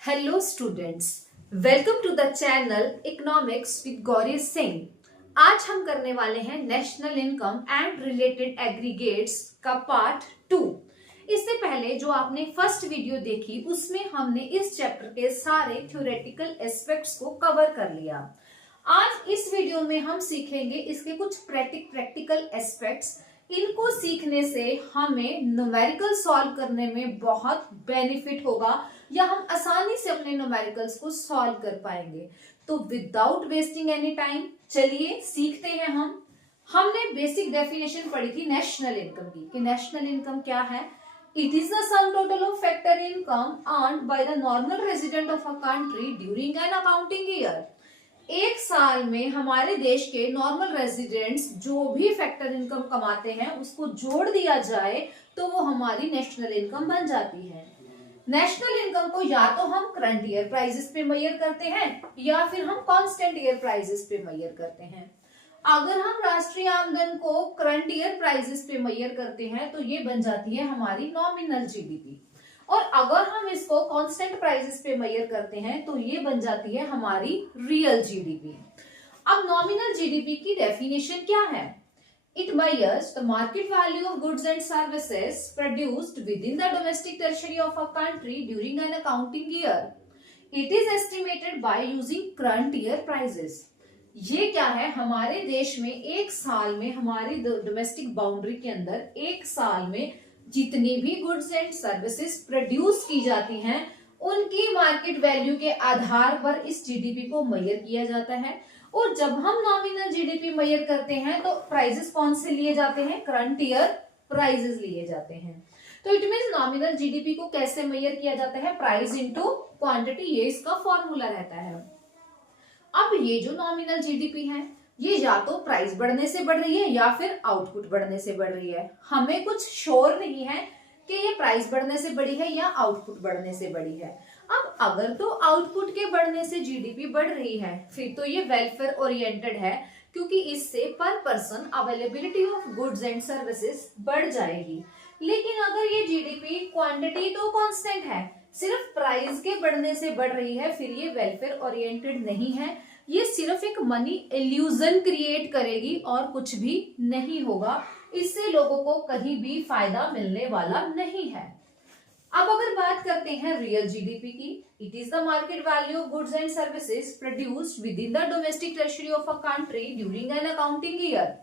Hello students, welcome to the channel economics with Gauri Singh. आज हम करने वाले हैं national income and related aggregates का पार्ट 2। इससे पहले जो आपने फर्स्ट वीडियो देखी उसमें हमने इस चैप्टर के सारे थ्योरेटिकल एस्पेक्ट्स को कवर कर लिया। आज इस वीडियो में हम सीखेंगे इसके कुछ प्रैक्टिकल एस्पेक्ट्स। इनको सीखने से हमें न्यूमेरिकल सॉल्व करने में बहुत बेनिफिट होगा या हम आसानी से अपने न्यूमेरिकल्स को सॉल्व कर पाएंगे। तो विदाउट वेस्टिंग एनी टाइम चलिए सीखते हैं। हमने बेसिक डेफिनेशन पढ़ी थी नेशनल इनकम की कि नेशनल इनकम क्या है। It is the sum total of factor income earned by the normal resident of a country during an accounting year. एक साल में हमारे देश के नॉर्मल रेजिडेंट्स जो भी फैक्टर इनकम कमाते हैं उसको जोड़ दिया जाए तो वो हमारी नेशनल इनकम बन जाती है। नेशनल इनकम को या तो हम करंट ईयर प्राइसेस पे मेजर करते हैं या फिर हम कांस्टेंट ईयर प्राइसेस पे मेजर करते हैं। अगर हम राष्ट्रीय आमदन को करंट ईयर प्राइसेस पे मेजर करते हैं तो ये बन जाती है हमारी नॉमिनल जीडीपी, और अगर हम इसको कांस्टेंट प्राइसेस पे मेजर करते हैं तो ये बन जाती है हमारी रियल जीडीपी। अब नॉमिनल जीडीपी की डेफिनेशन क्या है? It measures the market value of goods and services produced within the domestic treasury of a country during an accounting year. It is estimated by using current year prices. ये क्या है? हमारे देश में एक साल में हमारी डोमेस्टिक बाउंड्री के अंदर एक साल में जितनी भी गुड्स एंड सर्विसेज प्रोड्यूस की जाती हैं उनकी मार्केट वैल्यू के आधार पर इस जीडीपी को मेजर किया जाता है। और जब हम नॉमिनल जीडीपी मेजर करते हैं तो प्राइसेस कौन से लिए जाते हैं? करंट ईयर प्राइसेस लिए जाते हैं। तो इट मींस नॉमिनल जीडीपी को कैसे मेजर किया जाता है? प्राइस इनटू क्वांटिटी, ये इसका फॉर्मूला रहता है। अब ये जो नॉमिनल जीडीपी है ये या तो प्राइस बढ़ने से बढ़ रही है या फिर आउटपुट बढ़ने से बढ़ रही है। हमें कुछ श्योर नहीं है कि ये प्राइस बढ़ने से बढ़ी है या आउटपुट बढ़ने से बढ़ी है। अब अगर तो आउटपुट के बढ़ने से जीडीपी बढ़ रही है फिर तो ये वेलफेयर ओरिएंटेड है, क्योंकि इससे पर person availability of goods and services बढ़ जाएगी। लेकिन अगर ये जीडीपी क्वांटिटी तो कांस्टेंट है, सिर्फ प्राइस के बढ़ने से बढ़ रही है, फिर ये वेलफेयर ओरिएंटेड नहीं है। ये सिर्फ एक मनी इल्यूजन क्रिएट करेगी और कुछ भी नहीं होगा। इससे लोगों को कहीं भी फायदा मिलने वाला नहीं है। अब अगर बात करते हैं रियल जीडीपी की, it is the market value of goods and services produced with in the domestic treasury of a country during an accounting year.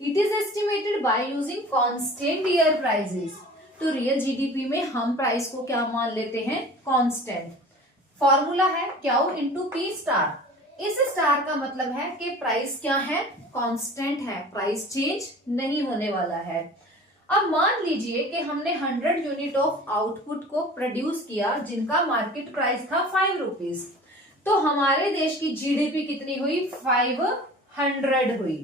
It is estimated by using constant year prices. तो real GDP में हम price को क्या मान लेते हैं? Constant. Formula है Q into P star. इस स्टार का मतलब है कि प्राइस क्या है? कांस्टेंट है, प्राइस चेंज नहीं होने वाला है। अब मान लीजिए कि हमने 100 यूनिट ऑफ आउटपुट को प्रोड्यूस किया जिनका मार्केट प्राइस था 5 रुपीज, तो हमारे देश की जीडीपी कितनी हुई? 500 हुई।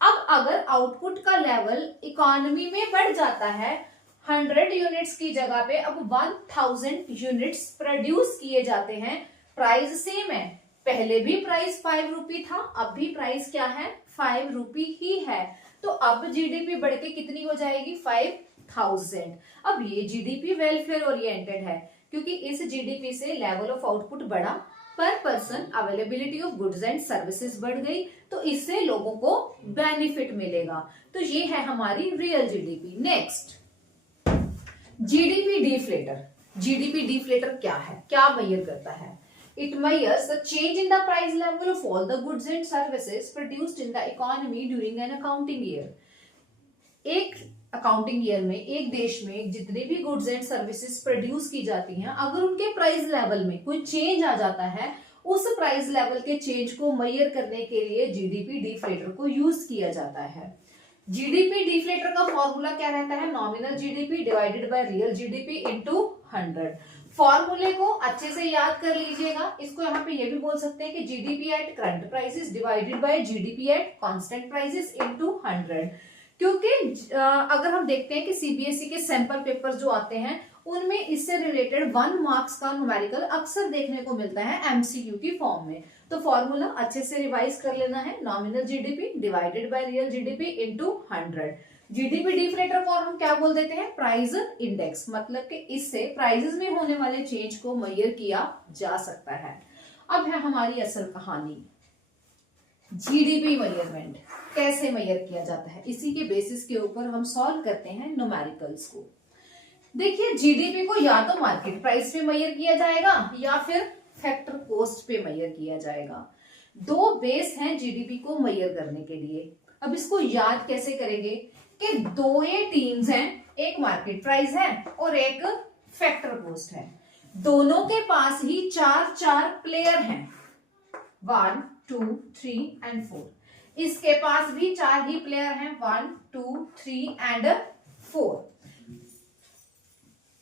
अब अगर आउटपुट का लेवल इकोनॉमी में बढ़ जाता है, 100 यूनिट्स की जगह पे अब 1000 यूनिट्स प्रोड्यूस किए जाते हैं, प्राइस सेम है। पहले भी प्राइस 5 रुपी था, अब भी प्राइस क्या है? 5 रुपी ही है। तो अब जीडीपी बढ़ के कितनी हो जाएगी? 5000। अब ये जीडीपी वेलफेयर ओरिएंटेड है, क्योंकि इस जीडीपी से लेवल ऑफ आउटपुट बढ़ा, पर person availability of goods and services बढ़ गई, तो इससे लोगों को बेनिफिट मिलेगा। तो ये है हमारी real GDP. Next, GDP deflator. GDP deflator क्या है? क्या मेजर करता है? It measures the change in the price level of all the goods and services produced in the economy during an accounting year. एक अकाउंटिंग ईयर में एक देश में जितने भी गुड्स एंड सर्विसेज प्रोड्यूस की जाती हैं, अगर उनके प्राइस लेवल में कोई चेंज आ जाता है, उस प्राइस लेवल के चेंज को मेजर करने के लिए जीडीपी डिफ्लेटर को यूज किया जाता है। जीडीपी डिफ्लेटर का फॉर्मूला क्या रहता है? Nominal GDP divided by real GDP into 100। फॉर्मूले को अच्छे से याद कर लीजिएगा। इसको यहाँ पे ये भी बोल सकते हैं कि GDP at current prices divided by GDP at constant prices into 100। क्योंकि अगर हम देखते हैं कि सीबीएसई के सैंपल पेपर जो आते हैं उनमें इससे रिलेटेड 1 मार्क्स का न्यूमेरिकल अक्सर देखने को मिलता है एमसीक्यू की फॉर्म में। तो फॉर्मूला अच्छे से रिवाइज कर लेना है। Nominal GDP divided by real GDP into 100। GDP deflator को हम क्या बोल देते हैं, प्राइस इंडेक्स, मतलब कि इससे प्राइसेस में होने वाले चेंज को मेजर किया जा सकता है। अब है हमारी असल कहानी, जीडीपी मेजरमेंट कैसे मेजर किया जाता है, इसी के बेसिस के ऊपर हम सॉल्व करते हैं न्यूमेरिकल्स को। देखिए जीडीपी को या तो मार्केट प्राइस पे मेजर किया जाएगा या फिर फैक्टर कॉस्ट पे मेजर किया जाएगा। दो बेस हैं जीडीपी को मेजर करने के लिए। अब इसको याद कैसे करेंगे कि दो ये टीम्स हैं, एक मार्केट प्राइस है और एक फैक्टर कॉस्ट है। दोनों के पास ही चार चार प्लेयर हैं, 1 2 3 एंड 4। इसके पास भी चार ही प्लेयर हैं, 1 2 3 एंड 4।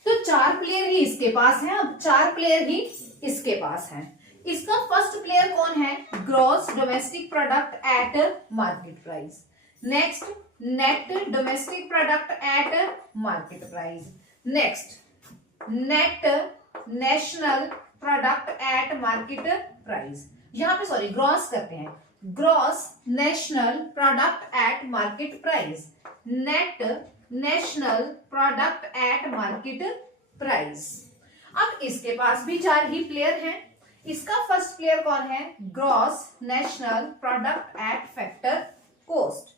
तो चार प्लेयर ही इसके पास हैं, अब चार प्लेयर ही इसके पास हैं। इसका फर्स्ट प्लेयर कौन है, gross domestic product at market price. Next net domestic product at market price. Next net national product at market price. यहां पे सॉरी ग्रॉस करते हैं, gross national product at market price, net national product at market price. अब इसके पास भी चार ही player हैं। इसका फर्स्ट प्लेयर कौन है, gross national product at factor cost,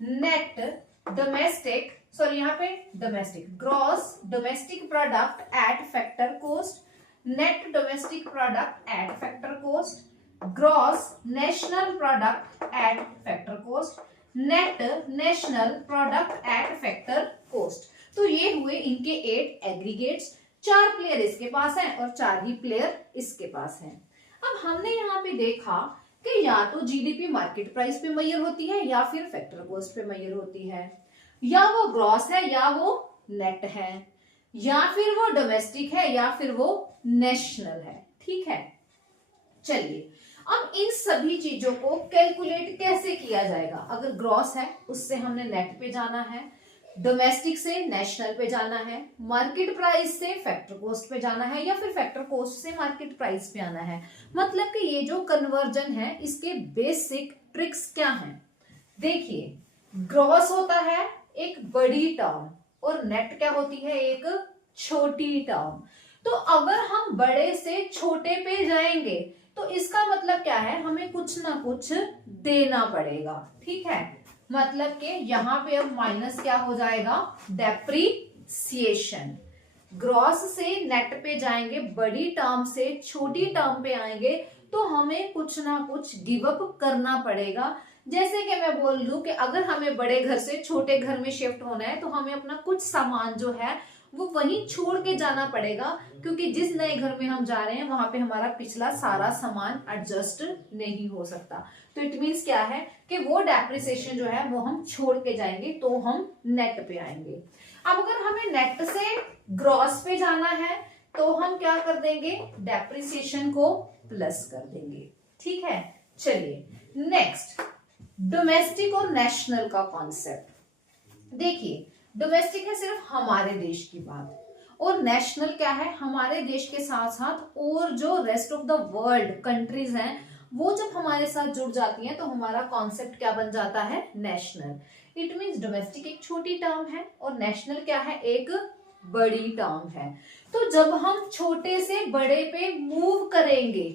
net domestic sorry यहाँ पे domestic, gross domestic product at factor cost, net domestic product at factor cost, gross national product at factor cost, net national product at factor cost. तो ये हुए इनके 8 aggregates. चार player इसके पास हैं और चार ही प्लेयर इसके पास हैं। अब हमने यहाँ पे देखा कि या तो जीडीपी मार्केट प्राइस पे मेजर होती है या फिर फैक्टर कॉस्ट पे मेजर होती है, या वो ग्रॉस है या वो नेट है, या फिर वो डोमेस्टिक है या फिर वो नेशनल है। ठीक है, चलिए अब इन सभी चीजों को कैलकुलेट कैसे किया जाएगा। अगर ग्रॉस है उससे हमने नेट पे जाना है, डोमेस्टिक से नेशनल पे जाना है, मार्केट प्राइस से फैक्टर कॉस्ट पे जाना है, या फिर फैक्टर कॉस्ट से मार्केट प्राइस पे आना है। मतलब कि ये जो कन्वर्जन है इसके बेसिक ट्रिक्स क्या हैं। देखिए ग्रॉस होता है एक बड़ी टर्म और नेट क्या होती है, एक छोटी टर्म। तो अगर हम बड़े से छोटे पे जाएंगे तो इसका मतलब क्या है, हमें कुछ ना कुछ देना पड़ेगा। ठीक है, मतलब कि यहां पे अब माइनस क्या हो जाएगा, डेप्रीसिएशन। ग्रॉस से नेट पे जाएंगे, बड़ी टर्म से छोटी टर्म पे आएंगे तो हमें कुछ ना कुछ गिव अप करना पड़ेगा। जैसे कि मैं बोल दूं कि अगर हमें बड़े घर से छोटे घर में शिफ्ट होना है तो हमें अपना कुछ सामान जो है वो वहीं छोड़ के जाना पड़ेगा, क्योंकि जिस नए घर में हम जा रहे हैं वहां पे हमारा पिछला सारा सामान एडजस्ट नहीं हो सकता। तो इट मीन्स क्या है कि वो डेप्रिसिएशन जो है वो हम छोड़ के जाएंगे तो हम नेट पे आएंगे। अब अगर हमें नेट से ग्रॉस पे जाना है तो हम क्या कर देंगे, डेप्रिसिएशन को प्लस कर देंगे। ठीक है, चलिए नेक्स्ट डोमेस्टिक और नेशनल का कॉन्सेप्ट देखिए। डोमेस्टिक है सिर्फ हमारे देश की बात, और नेशनल क्या है, हमारे देश के साथ साथ और जो rest of the world countries हैं वो जब हमारे साथ जुड़ जाती हैं तो हमारा कॉन्सेप्ट क्या बन जाता है, नेशनल। इट मीन्स डोमेस्टिक एक छोटी टर्म है और नेशनल क्या है, एक बड़ी टर्म है। तो जब हम छोटे से बड़े पे मूव करेंगे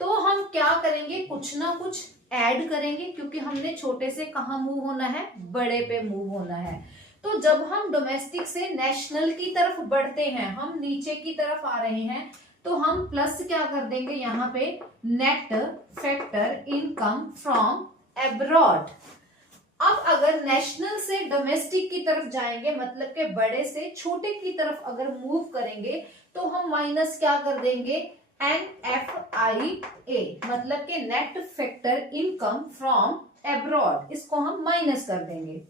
तो हम क्या करेंगे, कुछ ना कुछ ऐड करेंगे, क्योंकि हमने छोटे से कहाँ मूव होना है, बड़े पे मूव होना है। तो जब हम डोमेस्टिक से नेशनल की तरफ बढ़ते हैं, हम नीचे की तरफ आ रहे हैं, तो हम प्लस क्या कर देंगे यहाँ पे, net factor income from abroad. अब अगर नेशनल से डोमेस्टिक की तरफ जाएंगे, मतलब के बड़े से छोटे की तरफ अगर मूव करेंगे तो हम माइनस क्या कर देंगे, NFIA, मतलब के net factor income from abroad, इसको हम माइनस कर देंगे।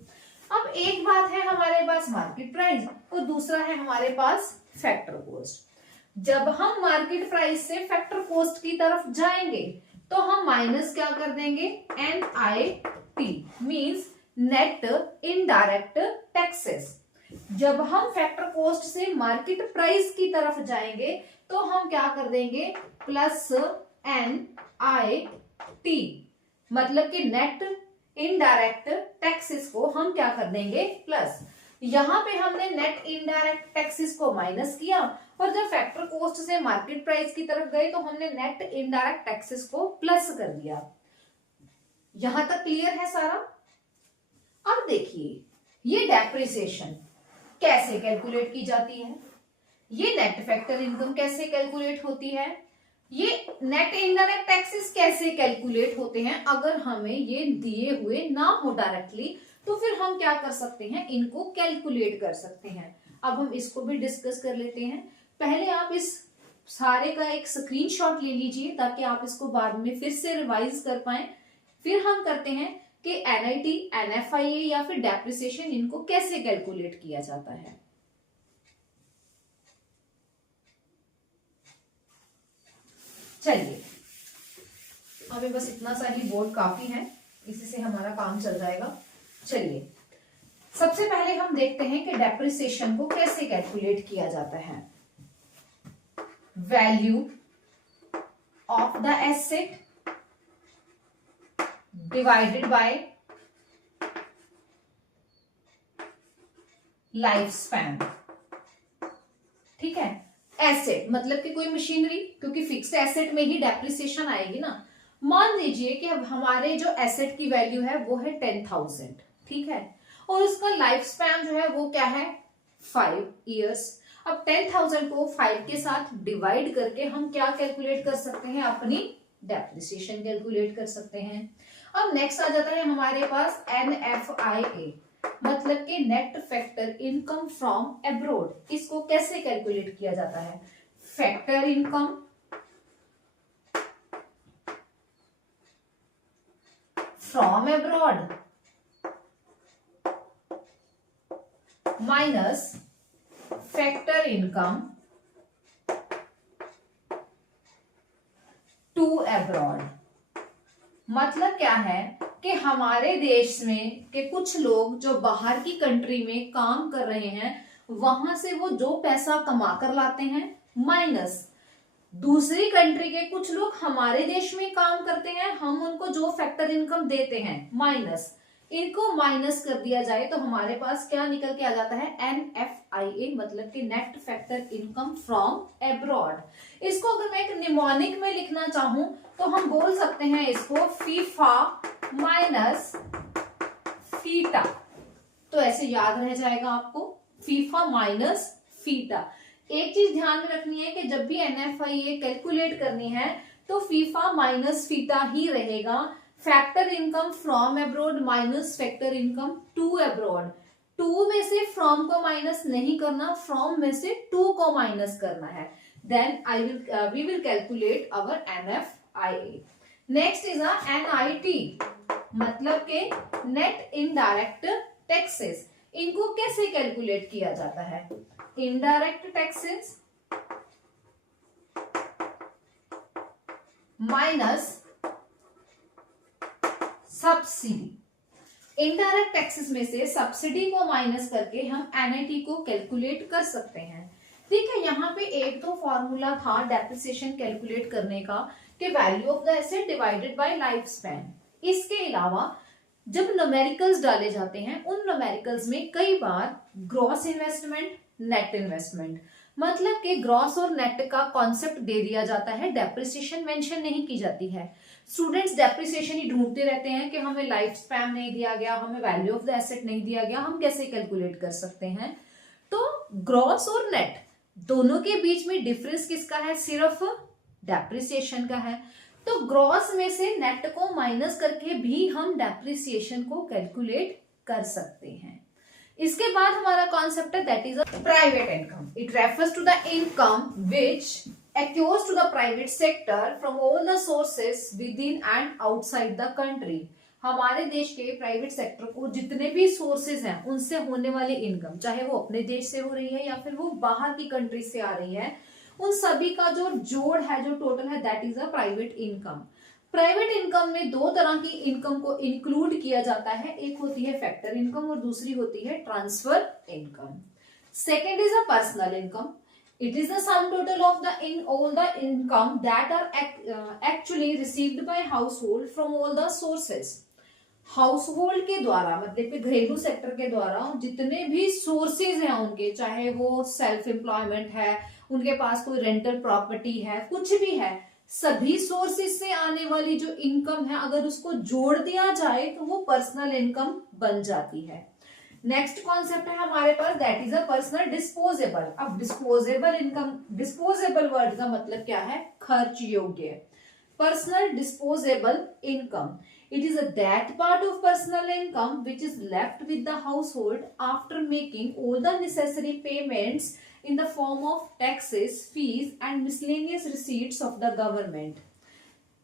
अब एक बात है हमारे पास मार्केट प्राइस और दूसरा है हमारे पास फैक्टर कॉस्ट। जब हम मार्केट प्राइस से फैक्टर कॉस्ट की तरफ जाएंगे तो हम माइनस क्या कर देंगे, NIT means net indirect taxes. जब हम फैक्टर कॉस्ट से मार्केट प्राइस की तरफ जाएंगे तो हम क्या कर देंगे, प्लस NIT, मतलब कि नेट इनडायरेक्ट टैक्सेस को हम क्या कर देंगे प्लस। यहां पे हमने नेट इनडायरेक्ट टैक्सेस को माइनस किया और जब फैक्टर कॉस्ट से मार्केट प्राइस की तरफ गए तो हमने नेट इनडायरेक्ट टैक्सेस को प्लस कर दिया। यहां तक क्लियर है सारा। अब देखिए ये डेप्रिसिएशन कैसे कैलकुलेट की जाती है, ये नेट फैक्टर इनकम कैसे कैलकुलेट होती है, ये नेट इनडायरेक्ट टैक्सेस कैसे कैलकुलेट होते हैं। अगर हमें ये दिए हुए ना हो डायरेक्टली तो फिर हम क्या कर सकते हैं, इनको कैलकुलेट कर सकते हैं। अब हम इसको भी डिस्कस कर लेते हैं। पहले आप इस सारे का एक स्क्रीनशॉट ले लीजिए ताकि आप इसको बाद में फिर से रिवाइज कर पाए। फिर हम करते हैं कि एनआईटी, एनएफआईए या फिर डेप्रिसिएशन इनको कैसे कैलकुलेट किया जाता है। चलिए अभी बस इतना सा ही बोर्ड काफी है, इसी से हमारा काम चल जाएगा। चलिए सबसे पहले हम देखते हैं कि डेप्रिसिएशन को कैसे कैलकुलेट किया जाता है। Value of the asset divided by life span. ठीक है, एसेट मतलब कि कोई मशीनरी, क्योंकि फिक्स्ड एसेट में ही डेप्रिसिएशन आएगी ना। मान लीजिए कि अब हमारे जो एसेट की वैल्यू है वो है 10,000, ठीक है, और उसका लाइफ स्पैन जो है वो क्या है 5 इयर्स। अब 10,000 को 5 के साथ डिवाइड करके हम क्या कैलकुलेट कर सकते हैं, अपनी डेप्रिसिएशन कैलकुलेट कर सकते हैं। अब नेक्स्ट आ जाता है हमारे पास NFIA, मतलब कि net factor income from abroad. इसको कैसे कैलकुलेट किया जाता है, factor income from abroad minus factor income to abroad. मतलब क्या है कि हमारे देश में के कुछ लोग जो बाहर की कंट्री में काम कर रहे हैं वहां से वो जो पैसा कमा कर लाते हैं, माइनस दूसरी कंट्री के कुछ लोग हमारे देश में काम करते हैं, हम उनको जो फैक्टर इनकम देते हैं, माइनस इनको माइनस कर दिया जाए तो हमारे पास क्या निकल के आ जाता है NFIA, मतलब कि net factor income from abroad. इसको अगर मैं एक निमोनिक में लिखना चाहूं तो हम बोल सकते हैं इसको फीफा माइनस फीटा। तो ऐसे याद रह जाएगा आपको, फीफा माइनस फीटा। एक चीज ध्यान में रखनी है कि जब भी NFIA कैलकुलेट करनी है तो फीफा माइनस फीटा ही रहेगा। Factor income from abroad minus factor income to abroad. To में से फ्रॉम को माइनस नहीं करना, फ्रॉम में से टू को माइनस करना है। Then we will calculate our NFIA। Next is NIT, मतलब के नेट इनडायरेक्ट टैक्सेस। इनको कैसे कैलकुलेट किया जाता है, indirect taxes minus subsidy. Indirect taxes में से सब्सिडी को माइनस करके हम NIT को कैलकुलेट कर सकते हैं। ठीक है, यहाँ पे एक तो फॉर्मूला था डेप्रिसिएशन कैलकुलेट करने का कि value of the asset divided by life span. इसके अलावा जब न्यूमेरिकल्स डाले जाते हैं उन न्यूमेरिकल्स में कई बार ग्रॉस इन्वेस्टमेंट, नेट इन्वेस्टमेंट, मतलब कि ग्रॉस और नेट का कॉन्सेप्ट दे दिया जाता है, डेप्रिसिएशन मेंशन नहीं की जाती है। स्टूडेंट्स डेप्रिसिएशन ही ढूंढते रहते हैं कि हमें लाइफ स्पैन नहीं दिया गया, हमें वैल्यू ऑफ द एसेट नहीं दिया गया, हम कैसे कैलकुलेट कर सकते हैं। तो ग्रॉस और नेट दोनों के बीच में डिफरेंस किसका है, सिर्फ डेप्रिसिएशन का है। तो ग्रॉस में से नेट को माइनस करके भी हम डेप्रिसिएशन को कैलकुलेट कर सकते हैं। इसके बाद हमारा कॉन्सेप्ट है that is a private income. It refers to the income which accrues to the private sector from all the sources within and outside the country। हमारे देश के प्राइवेट सेक्टर को जितने भी सोर्सेज हैं उनसे होने वाली इनकम, चाहे वो अपने देश से हो रही है या फिर वो बाहर की कंट्री से आ रही है, उन सभी का जो जोड़ है, जो टोटल है, that is a private income. Private income में दो तरह की इनकम को इंक्लूड किया जाता है, एक होती है फैक्टर इनकम और दूसरी होती है transfer income. Second is a personal income. It is the sum total of all the income that are actually received by household from all the sources। House hold के द्वारा मतलब कि घरेलू सेक्टर के द्वारा जितने भी सोर्सेज हैं उनके, चाहे वो सेल्फ एम्प्लॉयमेंट है, उनके पास कोई रेंटल प्रॉपर्टी है, कुछ भी है, सभी सोर्सेज से आने वाली जो इनकम है अगर उसको जोड़ दिया जाए तो वो पर्सनल इनकम बन जाती है। नेक्स्ट कॉन्सेप्ट है हमारे पास, that is a personal disposable. अब डिस्पोजेबल इनकम, डिस्पोजेबल वर्ड का मतलब क्या है, खर्च योग्य। Personal disposable income, it is that part of personal income which is left with the household after making all the necessary payments in the form of taxes, fees and miscellaneous receipts of the government।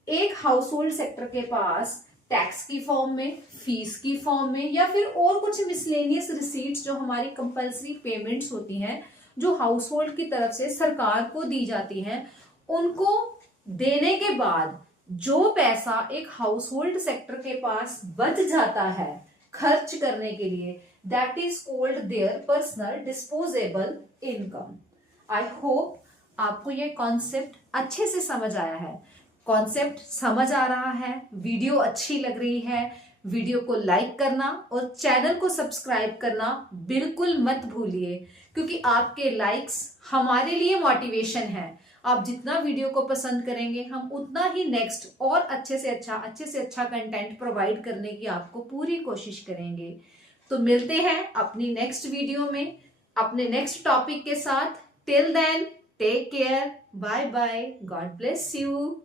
एक house hold sector के पास tax की form में, fees की form में या फिर और कुछ मिसलेनियस रिसीट्स जो हमारी कंपल्सरी पेमेंट्स होती हैं जो हाउस होल्ड की तरफ से सरकार को दी जाती हैं, उनको देने के बाद जो पैसा एक हाउस होल्ड सेक्टर के पास बच जाता है खर्च करने के लिए, that is called their personal disposable income. I hope आपको ये कॉन्सेप्ट अच्छे से समझ आया है। कॉन्सेप्ट समझ आ रहा है, वीडियो अच्छी लग रही है, वीडियो को लाइक करना और चैनल को सब्सक्राइब करना बिल्कुल मत भूलिए, क्योंकि आपके लाइक्स हमारे लिए मोटिवेशन है। आप जितना वीडियो को पसंद करेंगे हम उतना ही नेक्स्ट और अच्छे से अच्छा कंटेंट प्रोवाइड करने की आपको पूरी कोशिश करेंगे। तो मिलते हैं अपनी नेक्स्ट वीडियो में अपने नेक्स्ट टॉपिक के साथ। Till then take care, bye bye, God bless you.